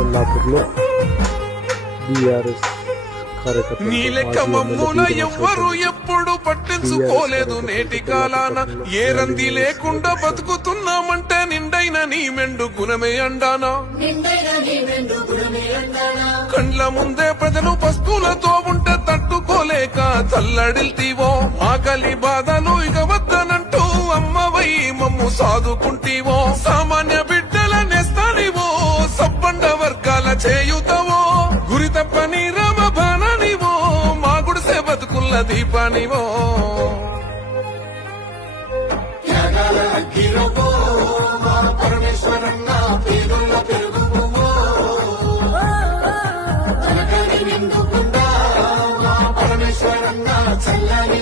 కొల్లాపూర్లో BRS నీ లెక్క మమ్ముల ఎవ్వరు ఎప్పుడు పట్టించుకోలేదు. నేటి కాలాన ఏ రంది లేకుండా బతుకుతున్నామంటే నిండైన నీ మెండు గుణమే అండానా. కండ్ల ముందే ప్రజలు పస్తులతో ఉంటే తట్టుకోలేక తల్లడిల్తీవో. ఆకలి బాధలు ఇక వద్దనంటూ అమ్మవై మమ్ము సాదుకుంటీవో. సామాన్య బిడ్డల నేస్తానివో, సబ్బండ వర్గాల చేయుతవో. గురి తప్పని రామబాణనివో, మా గుడిసే బతుకుల్ల దీపానివో. పరమేశ్వరన్న పేరుల పెరుగువో, పరమేశ్వరన్న చల్లని